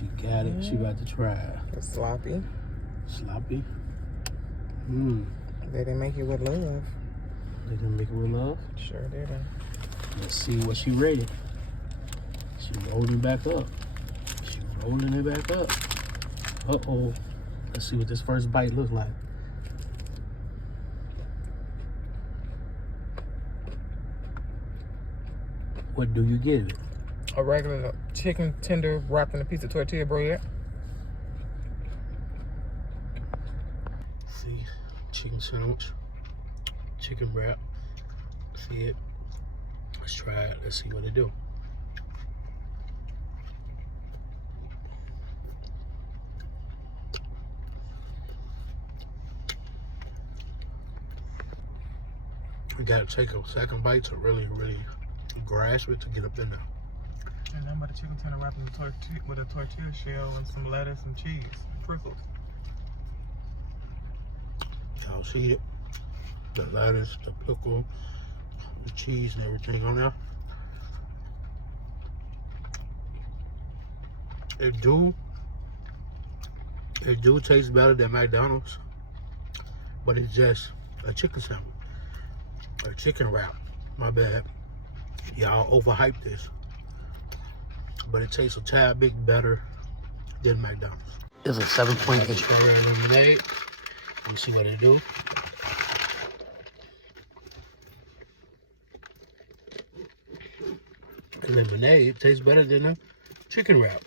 She got it. She about to try it. It's sloppy. Sloppy. They didn't make it with love. They didn't make it with love? Sure didn't. Let's see what she rated. She rolling back up. She rolling it back up. Uh-oh. Let's see what this first bite looks like. What do you give it? A regular chicken tender wrapped in a piece of tortilla bread. See, chicken sandwich, chicken wrap. See it? Let's try it. Let's see what it do. We gotta take a second bite to really grasp it to get up in there. And then about a chicken tender wrapped in with a tortilla shell and some lettuce and cheese, prickles. Y'all see it? The lettuce, the pickle, the cheese, and everything on there. It do taste better than McDonald's, but it's just a chicken sandwich, a chicken wrap. My bad. Y'all overhyped this, but it tastes a tad bit better than McDonald's. It's a 7.8 strawberry lemonade. Let me see what it do. Lemonade tastes better than a chicken wrap.